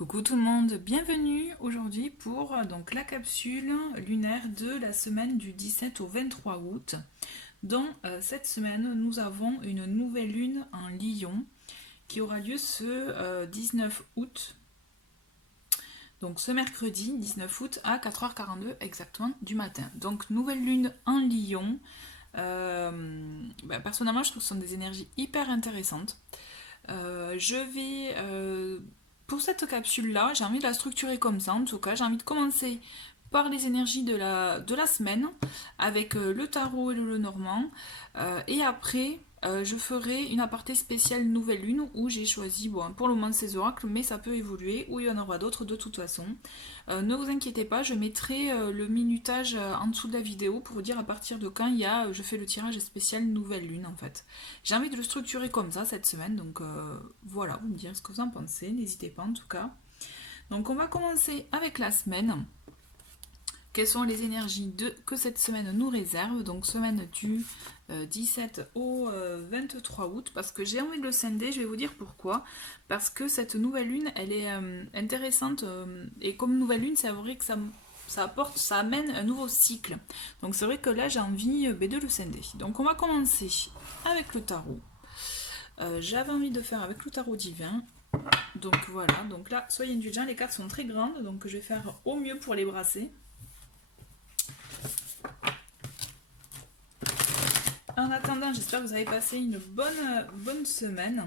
Coucou tout le monde, bienvenue aujourd'hui pour donc la capsule lunaire de la semaine du 17 au 23 août. Dans cette semaine, nous avons une nouvelle lune en Lion qui aura lieu ce 19 août. Donc ce mercredi 19 août à 4h42 exactement du matin. Donc nouvelle lune en Lion. Personnellement, je trouve que ce sont des énergies hyper intéressantes. Pour cette capsule-là, j'ai envie de la structurer comme ça. En tout cas, j'ai envie de commencer par les énergies de la semaine avec le tarot et le Lenormand. Et après, je ferai une aparté spéciale nouvelle lune où j'ai choisi, bon, pour le moment ces oracles, mais ça peut évoluer, ou il y en aura d'autres de toute façon. Ne vous inquiétez pas, je mettrai le minutage en dessous de la vidéo pour vous dire à partir de quand je fais le tirage spécial nouvelle lune en fait. J'ai envie de le structurer comme ça cette semaine, donc voilà, vous me direz ce que vous en pensez, n'hésitez pas en tout cas. Donc on va commencer avec la semaine. Quelles sont les énergies que cette semaine nous réserve? Donc semaine du 17 au 23 août, parce que j'ai envie de le scinder, je vais vous dire pourquoi. Parce que cette nouvelle lune, elle est intéressante, et comme nouvelle lune, c'est vrai que ça amène un nouveau cycle. Donc c'est vrai que là, j'ai envie de le scinder. Donc on va commencer avec le tarot. J'avais envie de faire avec le tarot divin. Donc voilà, donc là, soyez indulgents, les cartes sont très grandes, donc je vais faire au mieux pour les brasser. En attendant, j'espère que vous avez passé une bonne semaine.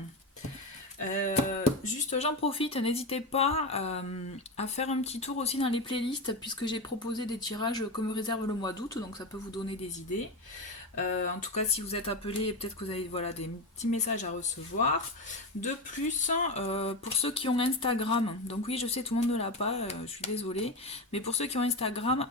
Juste, j'en profite, n'hésitez pas à faire un petit tour aussi dans les playlists, puisque j'ai proposé des tirages que me réserve le mois d'août, donc ça peut vous donner des idées. En tout cas, si vous êtes appelé, peut-être que vous avez des petits messages à recevoir. De plus, pour ceux qui ont Instagram, donc oui, je sais, tout le monde ne l'a pas, je suis désolée, mais pour ceux qui ont Instagram,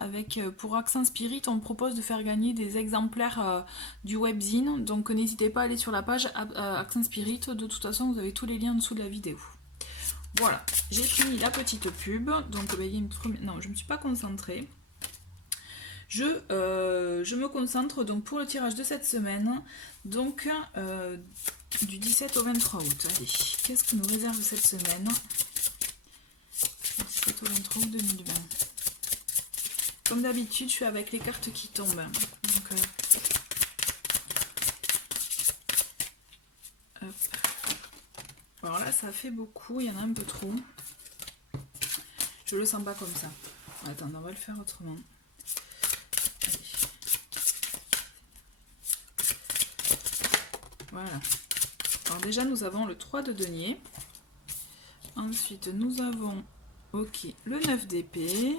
pour Accent Spirit, on me propose de faire gagner des exemplaires du webzine, donc n'hésitez pas à aller sur la page Accent Spirit, de toute façon, vous avez tous les liens en dessous de la vidéo. Voilà, j'ai fini la petite pub, donc il y a une première... Non, je ne me suis pas concentrée. Je me concentre donc pour le tirage de cette semaine, donc du 17 au 23 août. Allez, qu'est-ce que nous réserve cette semaine? 17 au 23 août 2020. Comme d'habitude, je suis avec les cartes qui tombent. Donc, hop. Alors là, ça fait beaucoup, il y en a un peu trop. Je le sens pas comme ça. Attends, on va le faire autrement. Voilà. Alors déjà, nous avons le 3 de denier. Ensuite, nous avons le 9 d'épée.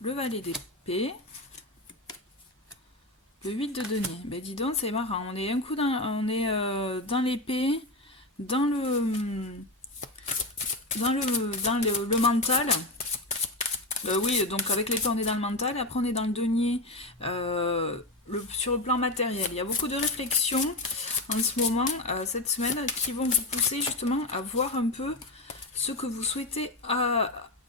Le valet d'épée. Le 8 de denier. Ben dis donc, c'est marrant. On est dans l'épée, dans le mental. Oui, donc avec l'épée, on est dans le mental. Après, on est dans le denier. Sur le plan matériel, il y a beaucoup de réflexions en ce moment, cette semaine, qui vont vous pousser justement à voir un peu ce que vous souhaitez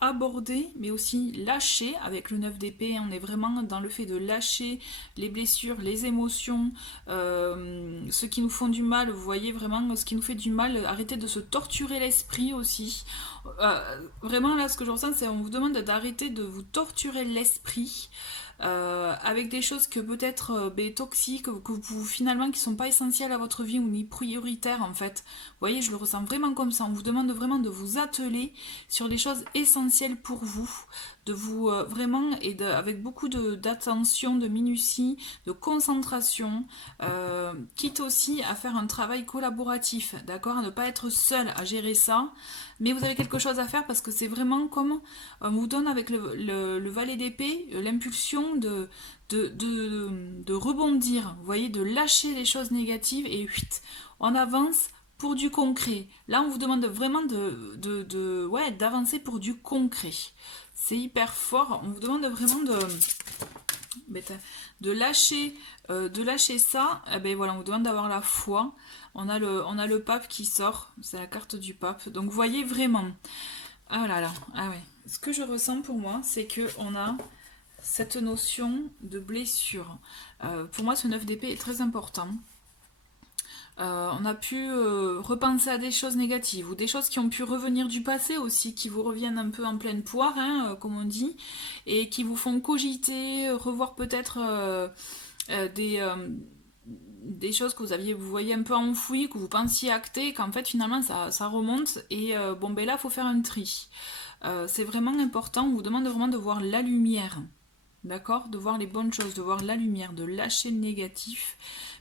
aborder, mais aussi lâcher. Avec le 9 d'épée, on est vraiment dans le fait de lâcher les blessures, les émotions, ce qui nous font du mal. Vous voyez vraiment ce qui nous fait du mal, arrêter de se torturer l'esprit aussi. Vraiment là, ce que je ressens, c'est on vous demande d'arrêter de vous torturer l'esprit. Avec des choses que peut-être toxiques, que vous finalement qui sont pas essentielles à votre vie ou ni prioritaires en fait. Vous voyez, je le ressens vraiment comme ça. On vous demande vraiment de vous atteler sur des choses essentielles pour vous, de vous vraiment avec beaucoup d'attention, de minutie, de concentration, quitte aussi à faire un travail collaboratif, d'accord, à ne pas être seul à gérer ça. Mais vous avez quelque chose à faire parce que c'est vraiment comme on vous donne avec le valet d'épée l'impulsion de rebondir, vous voyez, de lâcher les choses négatives et on avance pour du concret. Là, on vous demande vraiment d'avancer pour du concret. C'est hyper fort. On vous demande vraiment de lâcher ça. Eh ben voilà, on vous demande d'avoir la foi. On a le pape qui sort, c'est la carte du pape. Donc vous voyez vraiment. Ah là là, ah ouais. Ce que je ressens pour moi, c'est que on a cette notion de blessure. Pour moi, ce 9 d'épée est très important. On a pu repenser à des choses négatives ou des choses qui ont pu revenir du passé aussi, qui vous reviennent un peu en pleine poire, hein, comme on dit, et qui vous font cogiter, revoir peut-être des choses que vous voyez un peu enfouies, que vous pensiez acter, qu'en fait finalement ça remonte, et bon ben là il faut faire un tri. C'est vraiment important, on vous demande vraiment de voir la lumière, d'accord, de voir les bonnes choses, de voir la lumière, de lâcher le négatif,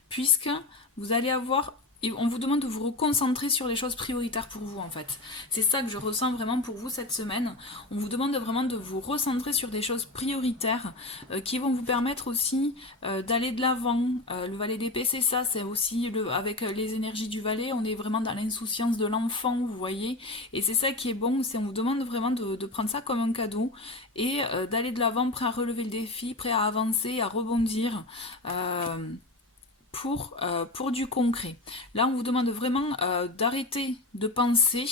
puisque vous allez avoir, et on vous demande de vous reconcentrer sur les choses prioritaires pour vous en fait. C'est ça que je ressens vraiment pour vous cette semaine. On vous demande vraiment de vous recentrer sur des choses prioritaires qui vont vous permettre aussi d'aller de l'avant. Le valet d'épée, c'est ça, c'est aussi avec les énergies du valet, on est vraiment dans l'insouciance de l'enfant, vous voyez. Et c'est ça qui est bon, c'est on vous demande vraiment de prendre ça comme un cadeau et d'aller de l'avant, prêt à relever le défi, prêt à avancer, à rebondir. Pour du concret. Là, on vous demande vraiment d'arrêter de penser,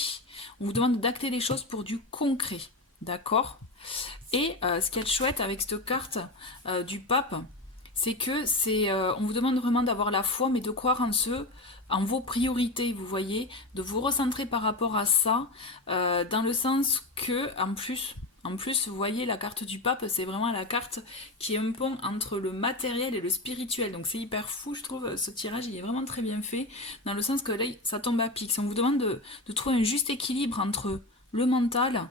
on vous demande d'acter les choses pour du concret, d'accord? Et ce qui est chouette avec cette carte du pape, c'est que on vous demande vraiment d'avoir la foi, mais de croire en vos priorités, vous voyez, de vous recentrer par rapport à ça, dans le sens que, en plus, vous voyez, la carte du pape, c'est vraiment la carte qui est un pont entre le matériel et le spirituel. Donc c'est hyper fou, je trouve, ce tirage, il est vraiment très bien fait, dans le sens que là, ça tombe à pic. On vous demande de trouver un juste équilibre entre le mental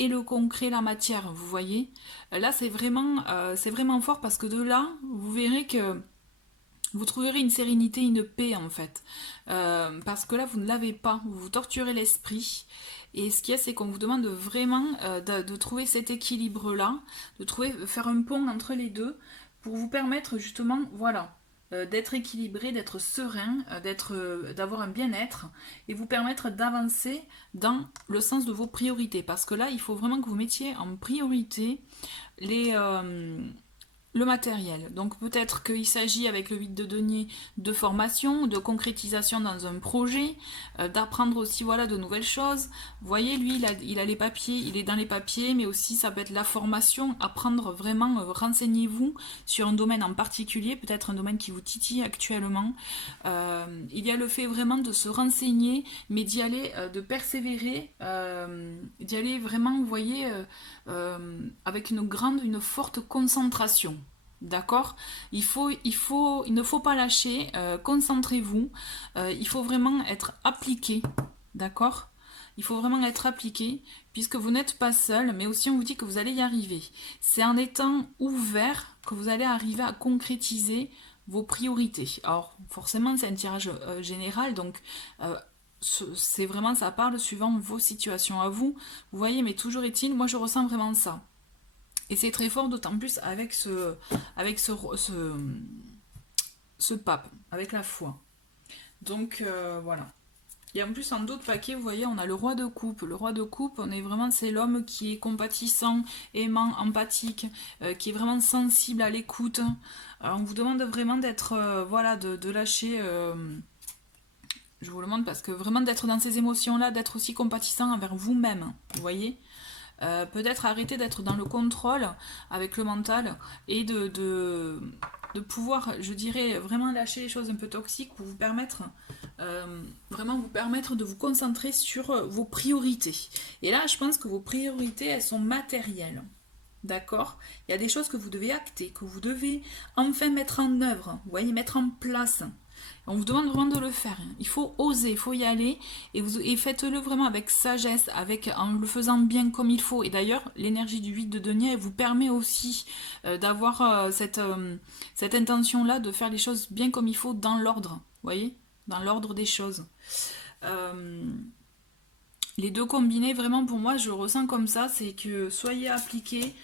et le concret, la matière, vous voyez. Là, c'est vraiment fort, parce que de là, vous verrez que vous trouverez une sérénité, une paix en fait. Parce que là, vous ne l'avez pas, vous vous torturez l'esprit. Et ce qu'il y a, c'est qu'on vous demande vraiment de trouver cet équilibre-là, faire un pont entre les deux, pour vous permettre justement, voilà, d'être équilibré, d'être serein, d'avoir un bien-être, et vous permettre d'avancer dans le sens de vos priorités. Parce que là, il faut vraiment que vous mettiez en priorité le matériel. Donc peut-être qu'il s'agit avec le 8 de denier de formation, de concrétisation dans un projet, d'apprendre aussi voilà de nouvelles choses. Vous voyez, lui il a les papiers, il est dans les papiers, mais aussi ça peut être la formation, apprendre vraiment, renseignez-vous sur un domaine en particulier, peut-être un domaine qui vous titille actuellement. Il y a le fait vraiment de se renseigner, mais d'y aller, de persévérer, d'y aller vraiment, vous voyez, avec une forte concentration. D'accord, il ne faut pas lâcher, concentrez-vous, il faut vraiment être appliqué, d'accord. Il faut vraiment être appliqué, puisque vous n'êtes pas seul, mais aussi on vous dit que vous allez y arriver. C'est en étant ouvert que vous allez arriver à concrétiser vos priorités. Alors, forcément, c'est un tirage général, donc c'est vraiment, ça parle suivant vos situations à vous. Vous voyez, mais toujours est-il, moi je ressens vraiment ça. Et c'est très fort, d'autant plus avec ce pape, avec la foi. Donc voilà. Et en plus, en d'autres paquets, vous voyez, on a le roi de coupe. Le roi de coupe, c'est l'homme qui est compatissant, aimant, empathique, qui est vraiment sensible à l'écoute. On vous demande vraiment d'être, voilà, de lâcher. Je vous le demande parce que vraiment d'être dans ces émotions-là, d'être aussi compatissant envers vous-même. Vous voyez. Peut-être arrêter d'être dans le contrôle avec le mental et de pouvoir, je dirais, vraiment lâcher les choses un peu toxiques pour vous permettre de vous concentrer sur vos priorités. Et là, je pense que vos priorités, elles sont matérielles. D'accord? Il y a des choses que vous devez acter, que vous devez enfin mettre en œuvre, vous voyez, mettre en place. On vous demande vraiment de le faire. Il faut oser, il faut y aller, et faites-le vraiment avec sagesse, en le faisant bien comme il faut. Et d'ailleurs, l'énergie du 8 de denier vous permet aussi d'avoir cette intention-là de faire les choses bien comme il faut dans l'ordre. Vous voyez? Dans l'ordre des choses. Les deux combinés, vraiment pour moi, je ressens comme ça, c'est que soyez appliqués,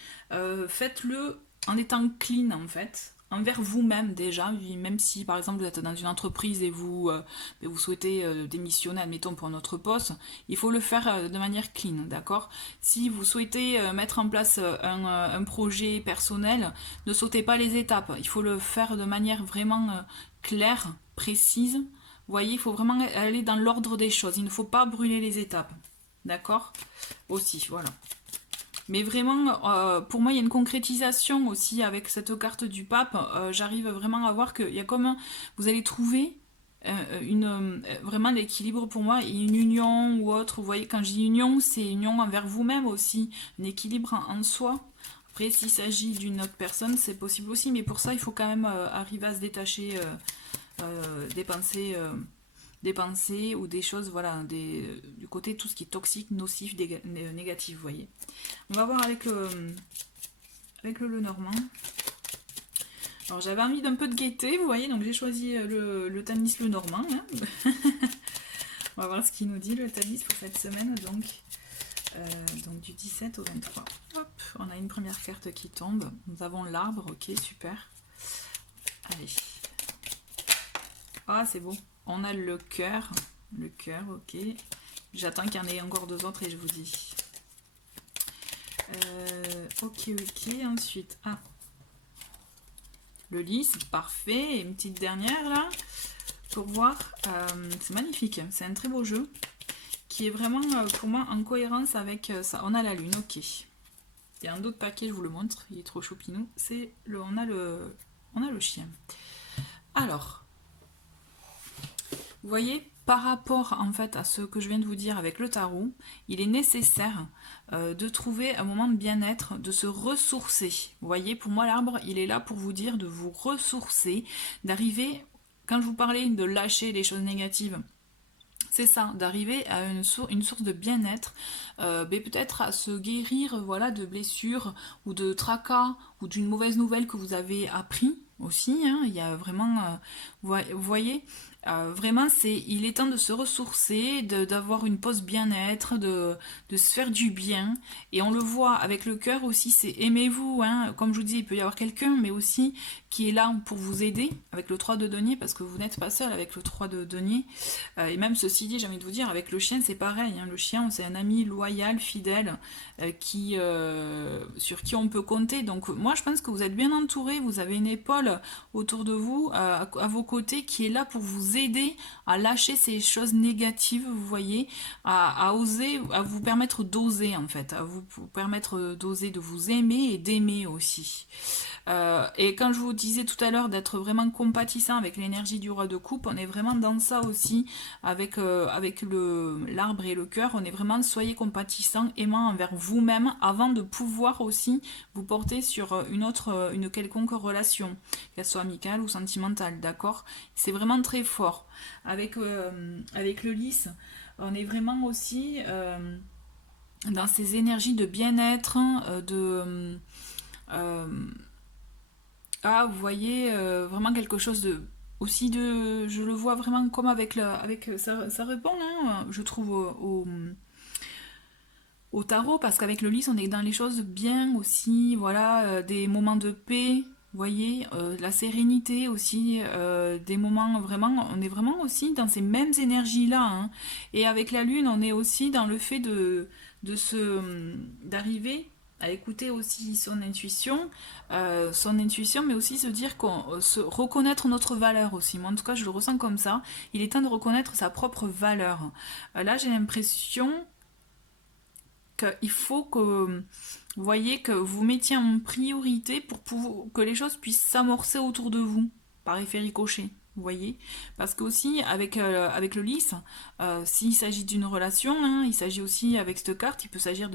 faites-le en étant clean en fait. Envers vous-même déjà, même si par exemple vous êtes dans une entreprise et vous souhaitez démissionner, admettons, pour un autre poste, il faut le faire de manière clean, d'accord? Si vous souhaitez mettre en place un projet personnel, ne sautez pas les étapes, il faut le faire de manière vraiment claire, précise. Vous voyez, il faut vraiment aller dans l'ordre des choses, il ne faut pas brûler les étapes, d'accord? Aussi, voilà. Mais vraiment, pour moi, il y a une concrétisation aussi avec cette carte du pape. J'arrive vraiment à voir qu'il y a comme vous allez trouver vraiment l'équilibre pour moi, et une union ou autre. Vous voyez, quand je dis union, c'est union envers vous-même aussi, un équilibre en soi. Après, s'il s'agit d'une autre personne, c'est possible aussi, mais pour ça, il faut quand même arriver à se détacher des pensées ou des choses, voilà, du côté tout ce qui est toxique, nocif, négatif, vous voyez. On va voir avec le Normand. Alors j'avais envie d'un peu de gaieté, vous voyez, donc j'ai choisi le Tamis le Normand. Hein. On va voir ce qu'il nous dit le Tamis pour cette semaine, donc du 17 au 23. Hop, on a une première carte qui tombe. Nous avons l'arbre, ok, super. Allez. Ah, c'est beau. On a le cœur, ok. J'attends qu'il y en ait encore 2 autres et je vous dis. Ok, ensuite, le lys, parfait, et une petite dernière là, pour voir, c'est magnifique, c'est un très beau jeu, qui est vraiment pour moi en cohérence avec ça. On a la lune, ok. Il y a un autre paquet, je vous le montre, il est trop choupinou, on a le chien. Alors, vous voyez, par rapport en fait à ce que je viens de vous dire avec le tarot, il est nécessaire de trouver un moment de bien-être, de se ressourcer. Vous voyez, pour moi l'arbre, il est là pour vous dire de vous ressourcer, d'arriver, quand je vous parlais de lâcher les choses négatives, c'est ça, d'arriver à une source de bien-être, peut-être à se guérir, voilà, de blessures ou de tracas ou d'une mauvaise nouvelle que vous avez appris aussi. Hein, il y a vraiment, vous voyez, vraiment, il est temps de se ressourcer, d'avoir une pause bien-être, de se faire du bien. Et on le voit avec le cœur aussi, c'est aimez-vous. Hein. Comme je vous dis, il peut y avoir quelqu'un, mais aussi qui est là pour vous aider avec le 3 de denier, parce que vous n'êtes pas seul avec le 3 de denier. Et même ceci dit, j'ai envie de vous dire, avec le chien, c'est pareil. Hein. Le chien, c'est un ami loyal, fidèle, sur qui on peut compter. Donc moi, je pense que vous êtes bien entouré, vous avez une épaule autour de vous, à vos côtés, qui est là pour vous aider à lâcher ces choses négatives, vous voyez, à oser, à vous permettre d'oser en fait, à vous permettre d'oser, de vous aimer et d'aimer aussi. Et quand je vous disais tout à l'heure d'être vraiment compatissant avec l'énergie du roi de coupe, on est vraiment dans ça aussi avec l'arbre et le cœur. On est vraiment, soyez compatissant, aimant envers vous-même avant de pouvoir aussi vous porter sur une quelconque relation, qu'elle soit amicale ou sentimentale, d'accord? C'est vraiment très fort. Avec le lys, on est vraiment aussi dans ces énergies de bien-être, vous voyez, vraiment quelque chose de aussi de, je le vois vraiment comme avec ça répond, hein, je trouve au tarot, parce qu'avec le lys on est dans les choses bien aussi, voilà, des moments de paix, vous voyez, la sérénité aussi, des moments vraiment, on est vraiment aussi dans ces mêmes énergies là, hein. Et avec la lune on est aussi dans le fait d'arriver à écouter aussi son intuition, mais aussi se dire se reconnaître notre valeur aussi. Moi en tout cas je le ressens comme ça, il est temps de reconnaître sa propre valeur. Là j'ai l'impression qu'il faut que vous voyez que vous mettiez en priorité pour que les choses puissent s'amorcer autour de vous par effet ricochet. Vous voyez, parce que aussi avec le lys, s'il s'agit d'une relation, hein, il s'agit aussi avec cette carte, il peut s'agir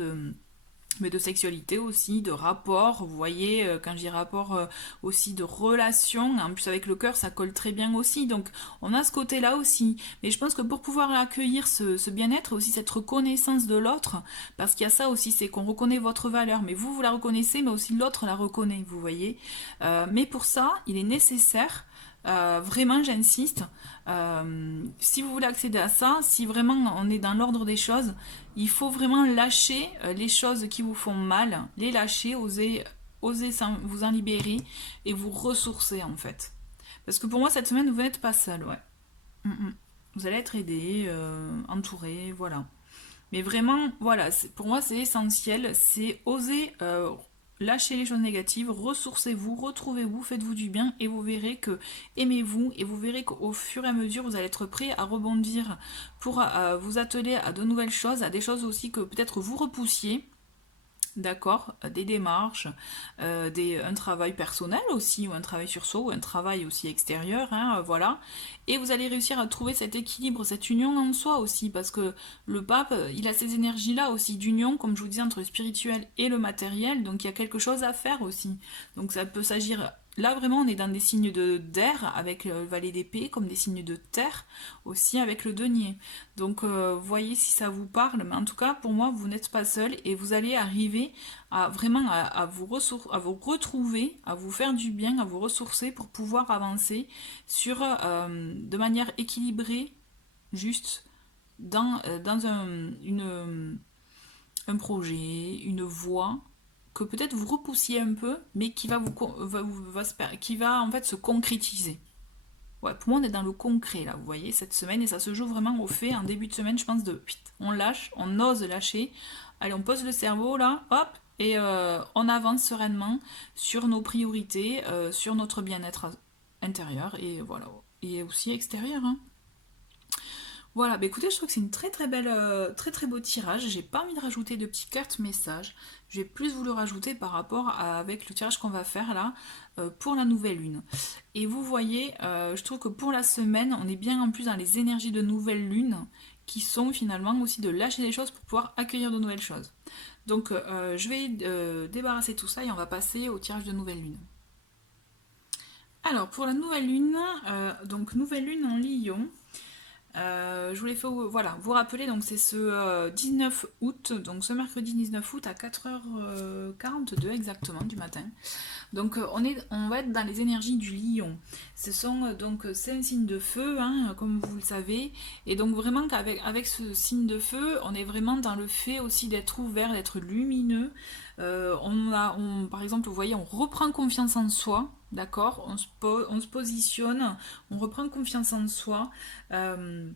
mais de sexualité aussi, de rapport, vous voyez, quand je dis rapport, aussi de relation, en plus avec le cœur ça colle très bien aussi, donc on a ce côté là aussi, mais je pense que pour pouvoir accueillir ce bien-être, aussi cette reconnaissance de l'autre, parce qu'il y a ça aussi, c'est qu'on reconnaît votre valeur, mais vous la reconnaissez, mais aussi l'autre la reconnaît, vous voyez, mais pour ça, il est nécessaire, vraiment j'insiste, si vous voulez accéder à ça, si vraiment on est dans l'ordre des choses, il faut vraiment lâcher les choses qui vous font mal, les lâcher, oser vous en libérer et vous ressourcer en fait. Parce que pour moi cette semaine vous n'êtes pas seul, ouais. Vous allez être aidé, entouré, voilà. Mais vraiment, voilà, pour moi c'est essentiel, c'est oser lâchez les choses négatives, ressourcez-vous, retrouvez-vous, faites-vous du bien et vous verrez que aimez-vous et vous verrez qu'au fur et à mesure vous allez être prêt à rebondir pour vous atteler à de nouvelles choses, à des choses aussi que peut-être vous repoussiez. d'accord, des démarches, un travail personnel aussi, ou un travail sur soi, ou un travail aussi extérieur, hein, voilà. Et vous allez réussir à trouver cet équilibre, cette union en soi aussi, parce que le pape, il a ces énergies-là aussi d'union, comme je vous disais, entre le spirituel et le matériel, donc il y a quelque chose à faire aussi. Donc ça peut s'agir... Là, vraiment, on est dans des signes d'air avec le valet d'épée, comme des signes de terre aussi avec le denier. Donc, voyez si ça vous parle. Mais en tout cas, pour moi, vous n'êtes pas seul et vous allez arriver à vraiment à vous retrouver, à vous faire du bien, à vous ressourcer pour pouvoir avancer de manière équilibrée, juste dans un projet, une voie que peut-être vous repoussiez un peu, mais qui qui va en fait se concrétiser. Ouais, pour moi, on est dans le concret là, vous voyez, cette semaine, et ça se joue vraiment au fait, en début de semaine, je pense, on lâche, on ose lâcher. Allez, on pose le cerveau là, hop, et on avance sereinement sur nos priorités, sur notre bien-être intérieur, et voilà, et aussi extérieur, hein. Voilà, bah écoutez, je trouve que c'est une très très belle, très très beau tirage. J'ai pas envie de rajouter de petites cartes messages. Je vais plus vous le rajouter avec le tirage qu'on va faire là pour la nouvelle lune. Et vous voyez, je trouve que pour la semaine, on est bien en plus dans les énergies de nouvelle lune qui sont finalement aussi de lâcher les choses pour pouvoir accueillir de nouvelles choses. Donc je vais débarrasser tout ça et on va passer au tirage de nouvelle lune. Alors pour la nouvelle lune, donc nouvelle lune en Lion. Je voulais voilà, vous rappeler, donc c'est ce 19 août, donc ce mercredi 19 août à 4h42 exactement du matin. Donc on va être dans les énergies du lion. C'est un signe de feu, hein, comme vous le savez. Et donc vraiment avec ce signe de feu, on est vraiment dans le fait aussi d'être ouvert, d'être lumineux. Par exemple, vous voyez, on reprend confiance en soi. D'accord, on se positionne, on reprend confiance en soi. Vous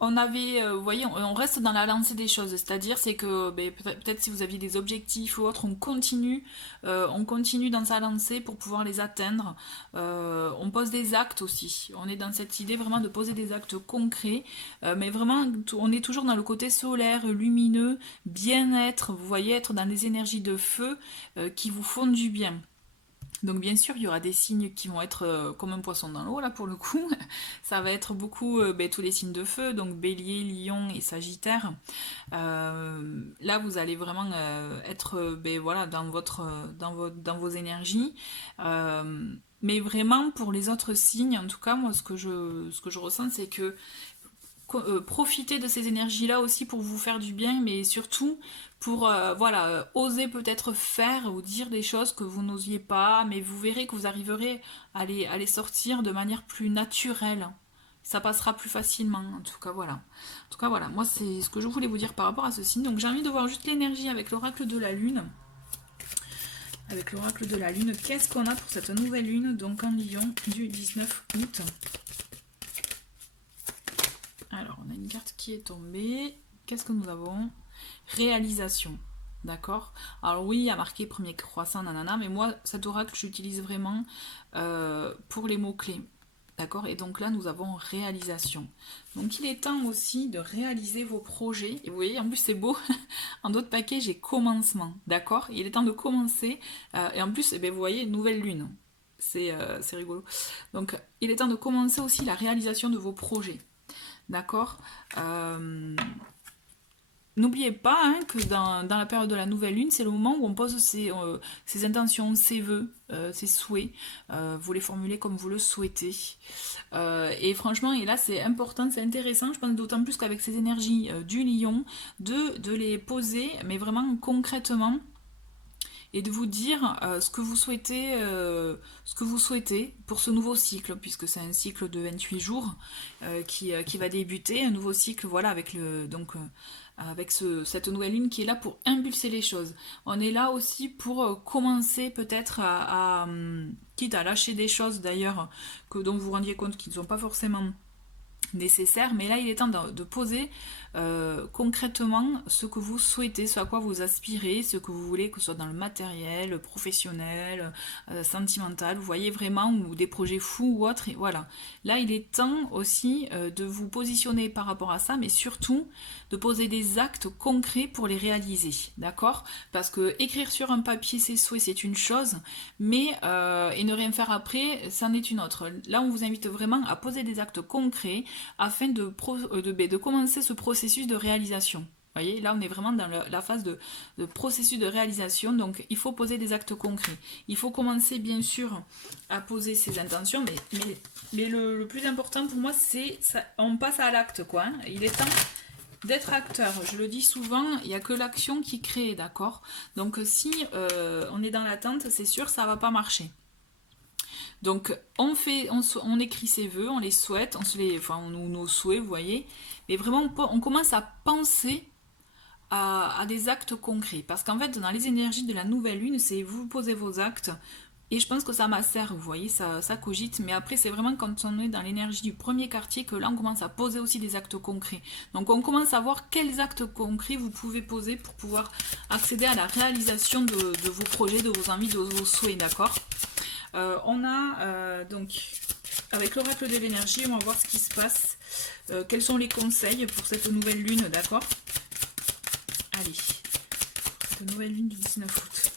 voyez, on reste dans la lancée des choses, c'est-à-dire c'est que peut-être si vous aviez des objectifs ou autres, on continue dans sa lancée pour pouvoir les atteindre. On pose des actes aussi. On est dans cette idée vraiment de poser des actes concrets, mais vraiment on est toujours dans le côté solaire, lumineux, bien-être. Vous voyez, être dans des énergies de feu qui vous font du bien. Donc bien sûr, il y aura des signes qui vont être comme un poisson dans l'eau, là pour le coup. Ça va être beaucoup tous les signes de feu, donc bélier, lion et sagittaire. Là, vous allez vraiment être voilà, dans vos énergies. Mais vraiment, pour les autres signes, en tout cas, moi, ce que je ressens, c'est que profitez de ces énergies-là aussi pour vous faire du bien, mais surtout pour oser peut-être faire ou dire des choses que vous n'osiez pas, mais vous verrez que vous arriverez à les sortir de manière plus naturelle. Ça passera plus facilement, en tout cas voilà. En tout cas voilà, moi c'est ce que je voulais vous dire par rapport à ce signe. Donc j'ai envie de voir juste l'énergie avec l'oracle de la lune. Avec l'oracle de la lune, qu'est-ce qu'on a pour cette nouvelle lune, donc en Lion, du 19 août. Alors, on a une carte qui est tombée. Qu'est-ce que nous avons? Réalisation. D'accord? Alors oui, il y a marqué premier croissant, nanana, mais moi, cet oracle, j'utilise vraiment pour les mots-clés. D'accord? Et donc là, nous avons réalisation. Donc il est temps aussi de réaliser vos projets. Et vous voyez, en plus, c'est beau. En d'autres paquets, j'ai commencement. D'accord? Il est temps de commencer. Et en plus, vous voyez, nouvelle lune. C'est rigolo. Donc, il est temps de commencer aussi la réalisation de vos projets. D'accord. N'oubliez pas que dans la période de la nouvelle lune, c'est le moment où on pose ses intentions, ses vœux, ses souhaits. Vous les formulez comme vous le souhaitez. Et franchement, et là c'est important, c'est intéressant, je pense d'autant plus qu'avec ces énergies du lion, de les poser, mais vraiment concrètement. Et de vous dire ce que vous souhaitez pour ce nouveau cycle, puisque c'est un cycle de 28 jours qui va débuter, un nouveau cycle, voilà, avec cette nouvelle lune qui est là pour impulser les choses. On est là aussi pour commencer peut-être quitte à lâcher des choses d'ailleurs, dont vous vous rendiez compte qu'ils ne sont pas forcément nécessaire, mais là il est temps de poser concrètement ce que vous souhaitez, ce à quoi vous aspirez, ce que vous voulez, que ce soit dans le matériel, professionnel, sentimental, vous voyez vraiment, ou des projets fous ou autres, et voilà. Là il est temps aussi de vous positionner par rapport à ça, mais surtout de poser des actes concrets pour les réaliser, d'accord? Parce que écrire sur un papier ses souhaits c'est une chose, mais et ne rien faire après, c'en est une autre. Là on vous invite vraiment à poser des actes concrets afin de commencer ce processus de réalisation. Vous voyez, là on est vraiment dans la phase de processus de réalisation, donc il faut poser des actes concrets. Il faut commencer bien sûr à poser ses intentions, mais le plus important pour moi c'est on passe à l'acte quoi. Hein. Il est temps d'être acteur. Je le dis souvent, il n'y a que l'action qui crée, d'accord? Donc si on est dans l'attente, c'est sûr ça va pas marcher. Donc on écrit ses vœux, on les souhaite, nos souhaits, vous voyez, mais vraiment on commence à penser à des actes concrets. Parce qu'en fait, dans les énergies de la nouvelle lune, c'est vous posez vos actes, et je pense que ça macère, vous voyez, ça cogite, mais après c'est vraiment quand on est dans l'énergie du premier quartier que là on commence à poser aussi des actes concrets. Donc on commence à voir quels actes concrets vous pouvez poser pour pouvoir accéder à la réalisation de vos projets, de vos envies, de vos souhaits, d'accord? On a donc, avec l'oracle de l'énergie, on va voir ce qui se passe. Quels sont les conseils pour cette nouvelle lune, d'accord? Allez, cette nouvelle lune du 19 août.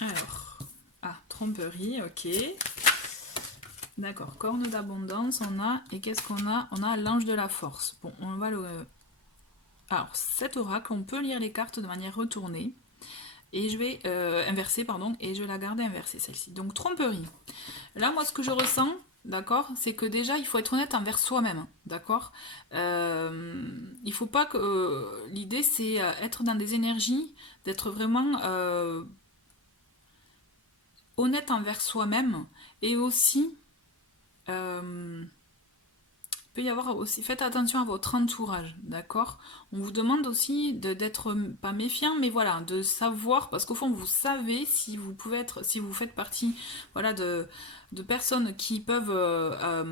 Alors, tromperie, ok. D'accord, corne d'abondance, on a, et qu'est-ce qu'on a? On a l'ange de la force. Bon, on va le... Alors, cet oracle, on peut lire les cartes de manière retournée. Et je vais inverser, pardon, et je vais la garder inversée, celle-ci. Donc, tromperie. Là, moi, ce que je ressens, d'accord, c'est que déjà, il faut être honnête envers soi-même, d'accord? Il faut pas que... l'idée, c'est être dans des énergies, d'être vraiment honnête envers soi-même, et aussi... il peut y avoir aussi, faites attention à votre entourage, d'accord? On vous demande aussi d'être pas méfiant, mais voilà, de savoir, parce qu'au fond vous savez si vous pouvez être, si vous faites partie, voilà, de personnes qui peuvent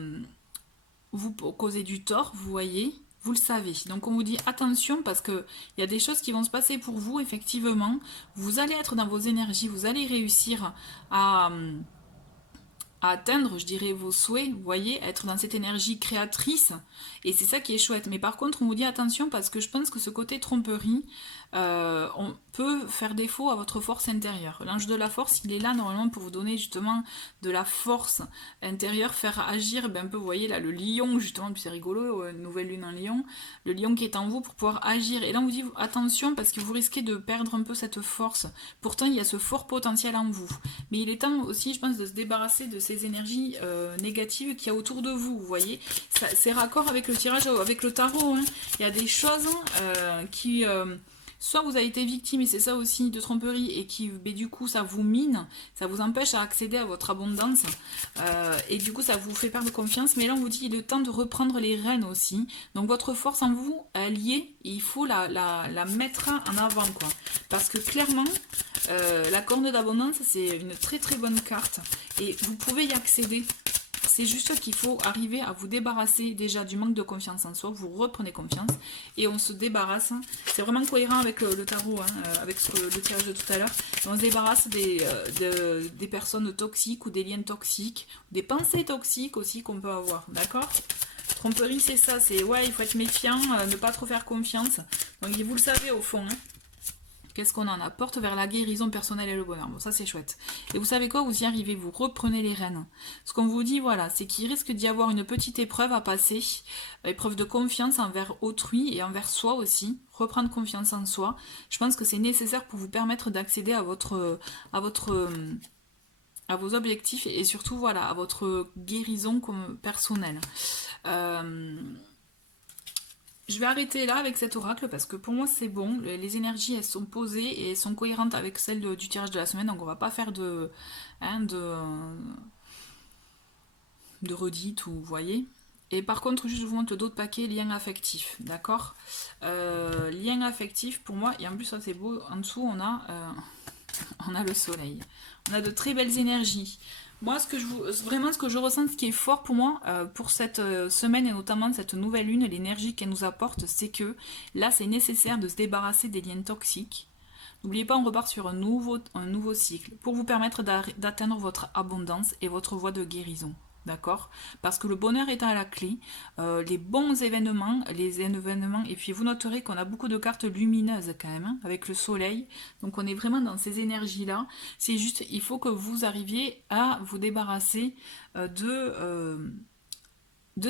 vous causer du tort, vous voyez, vous le savez. Donc on vous dit attention parce que il y a des choses qui vont se passer pour vous, effectivement. Vous allez être dans vos énergies, vous allez réussir à atteindre, je dirais, vos souhaits, vous voyez, être dans cette énergie créatrice, et c'est ça qui est chouette. Mais par contre, on vous dit attention parce que je pense que ce côté tromperie, on peut faire défaut à votre force intérieure. L'ange de la force, il est là normalement pour vous donner justement de la force intérieure, faire agir, un peu, vous voyez là, le lion, justement, puis c'est rigolo, nouvelle lune en lion, le lion qui est en vous pour pouvoir agir. Et là, on vous dit attention parce que vous risquez de perdre un peu cette force. Pourtant, il y a ce fort potentiel en vous. Mais il est temps aussi, je pense, de se débarrasser de ces énergies négatives qu'il y a autour de vous, vous voyez. C'est raccord avec le tirage, avec le tarot. Hein. Il y a des choses qui... soit vous avez été victime, et c'est ça aussi, de tromperie, et qui, du coup, ça vous mine, ça vous empêche à accéder à votre abondance, et du coup, ça vous fait perdre confiance. Mais là, on vous dit, il est le temps de reprendre les rênes aussi. Donc, votre force en vous, elle y est, et il faut la mettre en avant, quoi. Parce que, clairement, la corne d'abondance, c'est une très très bonne carte, et vous pouvez y accéder. C'est juste qu'il faut arriver à vous débarrasser déjà du manque de confiance en soi. Vous reprenez confiance et on se débarrasse. C'est vraiment cohérent avec le tarot, hein, avec le tirage de tout à l'heure. On se débarrasse des personnes toxiques ou des liens toxiques, des pensées toxiques aussi qu'on peut avoir. D'accord ? Tromperie, c'est ça. C'est ouais, il faut être méfiant, ne pas trop faire confiance. Donc vous le savez au fond. Hein. Qu'est-ce qu'on en apporte vers la guérison personnelle et le bonheur? Bon, ça c'est chouette. Et vous savez quoi? Vous y arrivez, vous reprenez les rênes. Ce qu'on vous dit, voilà, c'est qu'il risque d'y avoir une petite épreuve à passer, épreuve de confiance envers autrui et envers soi aussi. Reprendre confiance en soi. Je pense que c'est nécessaire pour vous permettre d'accéder à vos objectifs et surtout, voilà, à votre guérison personnelle. Je vais arrêter là avec cet oracle parce que pour moi c'est bon, les énergies elles sont posées et elles sont cohérentes avec celles du tirage de la semaine, donc on va pas faire de redite ou vous voyez. Et par contre juste je vous montre d'autres paquets, liens affectifs, d'accord, liens affectifs pour moi, et en plus ça c'est beau, en dessous on a le soleil, on a de très belles énergies. Moi, vraiment, ce que je ressens, ce qui est fort pour moi, pour cette semaine et notamment cette nouvelle lune, l'énergie qu'elle nous apporte, c'est que là, c'est nécessaire de se débarrasser des liens toxiques. N'oubliez pas, on repart sur un nouveau cycle pour vous permettre d'atteindre votre abondance et votre voie de guérison. D'accord? Parce que le bonheur est à la clé, les bons événements, et puis vous noterez qu'on a beaucoup de cartes lumineuses quand même, hein, avec le soleil, donc on est vraiment dans ces énergies-là. C'est juste, il faut que vous arriviez à vous débarrasser de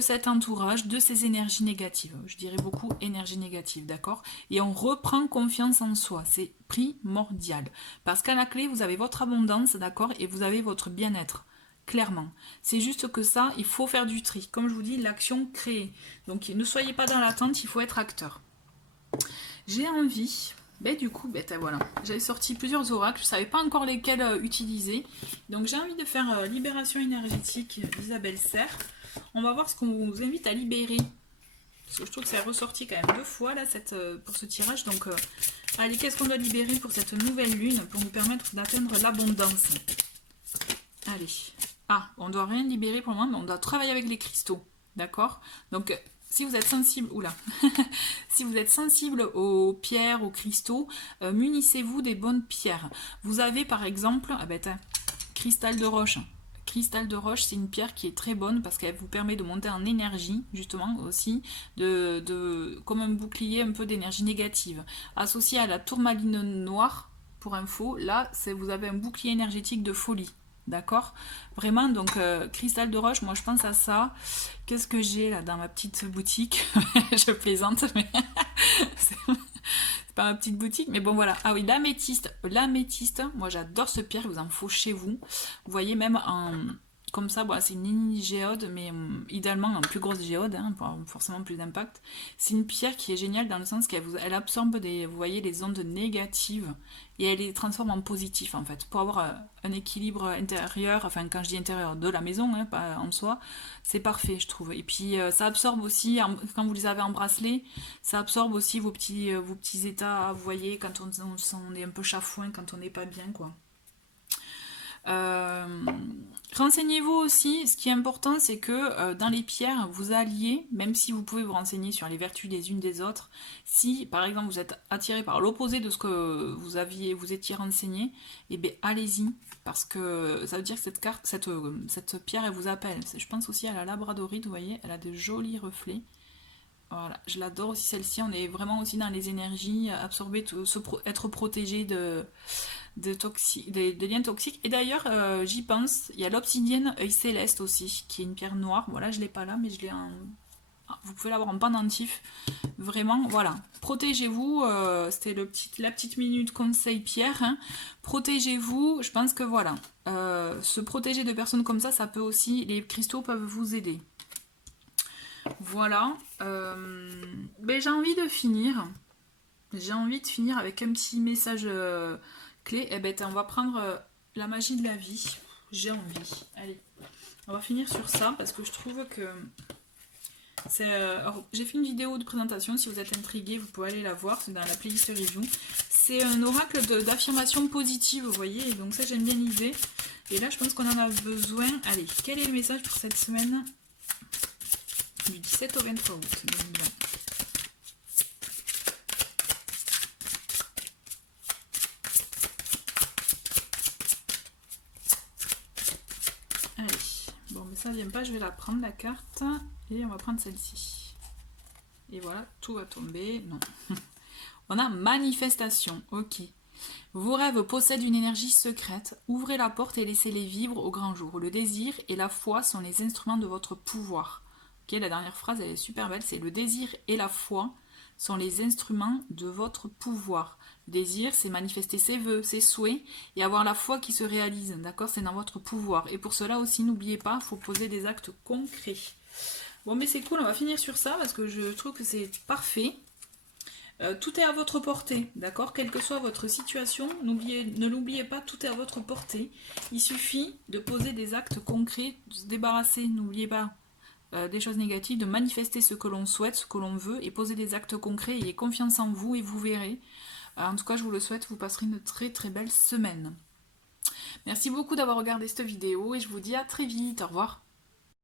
cet entourage, de ces énergies négatives. Je dirais beaucoup énergie négative, d'accord? Et on reprend confiance en soi, c'est primordial. Parce qu'à la clé, vous avez votre abondance, d'accord? Et vous avez votre bien-être. Clairement. C'est juste que ça, il faut faire du tri. Comme je vous dis, l'action créée. Donc ne soyez pas dans l'attente, il faut être acteur. J'ai envie, du coup, voilà. J'avais sorti plusieurs oracles, je ne savais pas encore lesquels utiliser. Donc j'ai envie de faire libération énergétique d'Isabelle Serre. On va voir ce qu'on vous invite à libérer. Parce que je trouve que ça est ressorti quand même 2 fois là, pour ce tirage. Donc allez, qu'est-ce qu'on doit libérer pour cette nouvelle lune pour nous permettre d'atteindre l'abondance? Allez. Ah, on ne doit rien libérer pour le moment, mais on doit travailler avec les cristaux. D'accord? Donc, si vous êtes sensible, si vous êtes sensible aux pierres, aux cristaux, munissez-vous des bonnes pierres. Vous avez par exemple, cristal de roche. Cristal de roche, c'est une pierre qui est très bonne parce qu'elle vous permet de monter en énergie, justement aussi, comme un bouclier un peu d'énergie négative. Associé à la tourmaline noire, pour info, là, vous avez un bouclier énergétique de folie. D'accord? Vraiment, donc cristal de roche, moi je pense à ça. Qu'est-ce que j'ai là dans ma petite boutique? Je plaisante, mais c'est pas ma petite boutique, mais bon voilà. Ah oui, l'améthyste. L'améthyste, moi j'adore ce pierre, il vous en faut chez vous. Vous voyez même comme ça, c'est une mini géode, mais idéalement en plus grosse géode, hein, pour avoir forcément plus d'impact. C'est une pierre qui est géniale dans le sens qu'elle absorbe vous voyez, les ondes négatives et elle les transforme en positif en fait, pour avoir un équilibre intérieur, enfin quand je dis intérieur de la maison, hein, pas en soi, c'est parfait je trouve. Et puis ça absorbe aussi, quand vous les avez en bracelet, ça absorbe aussi vos petits états, vous voyez, quand on est un peu chafouin, quand on n'est pas bien quoi. Renseignez-vous aussi, ce qui est important c'est que dans les pierres vous alliez, même si vous pouvez vous renseigner sur les vertus des unes des autres, si par exemple vous êtes attiré par l'opposé de ce que vous étiez renseigné, et bien allez-y, parce que ça veut dire que cette pierre elle vous appelle. Je pense aussi à la labradorite, vous voyez, elle a de jolis reflets. Voilà, je l'adore aussi celle-ci, on est vraiment aussi dans les énergies, absorber, être protégé des liens toxiques. Et d'ailleurs, j'y pense, il y a l'obsidienne œil céleste aussi, qui est une pierre noire. Voilà, je l'ai pas là, mais je l'ai en... vous pouvez l'avoir en pendentif. Vraiment, voilà. Protégez-vous, c'était la petite minute conseil pierre. Hein. Protégez-vous, je pense que voilà. Se protéger de personnes comme ça peut aussi, les cristaux peuvent vous aider. Voilà. J'ai envie de finir. J'ai envie de finir avec un petit message clé. On va prendre la magie de la vie. J'ai envie. Allez. On va finir sur ça parce que je trouve que j'ai fait une vidéo de présentation. Si vous êtes intrigué, vous pouvez aller la voir. C'est dans la playlist review. C'est un oracle d'affirmation positive, vous voyez. Et donc ça, j'aime bien l'idée. Et là, je pense qu'on en a besoin. Allez, quel est le message pour cette semaine du 17 au 23 août 2020. Allez, bon mais ça vient pas, je vais la prendre la carte et on va prendre celle-ci. Et voilà, tout va tomber. Non. On a manifestation, ok. Vos rêves possèdent une énergie secrète. Ouvrez la porte et laissez-les vivre au grand jour. Le désir et la foi sont les instruments de votre pouvoir. Ok, la dernière phrase, elle est super belle. C'est le désir et la foi sont les instruments de votre pouvoir. Le désir, c'est manifester ses vœux, ses souhaits et avoir la foi qui se réalise. D'accord, c'est dans votre pouvoir. Et pour cela aussi, n'oubliez pas, il faut poser des actes concrets. Bon, mais c'est cool, on va finir sur ça parce que je trouve que c'est parfait. Tout est à votre portée, d'accord? Quelle que soit votre situation, ne l'oubliez pas, tout est à votre portée. Il suffit de poser des actes concrets, de se débarrasser, n'oubliez pas, des choses négatives, de manifester ce que l'on souhaite, ce que l'on veut, et poser des actes concrets, ayez confiance en vous et vous verrez. En tout cas, je vous le souhaite, vous passerez une très très belle semaine. Merci beaucoup d'avoir regardé cette vidéo et je vous dis à très vite. Au revoir.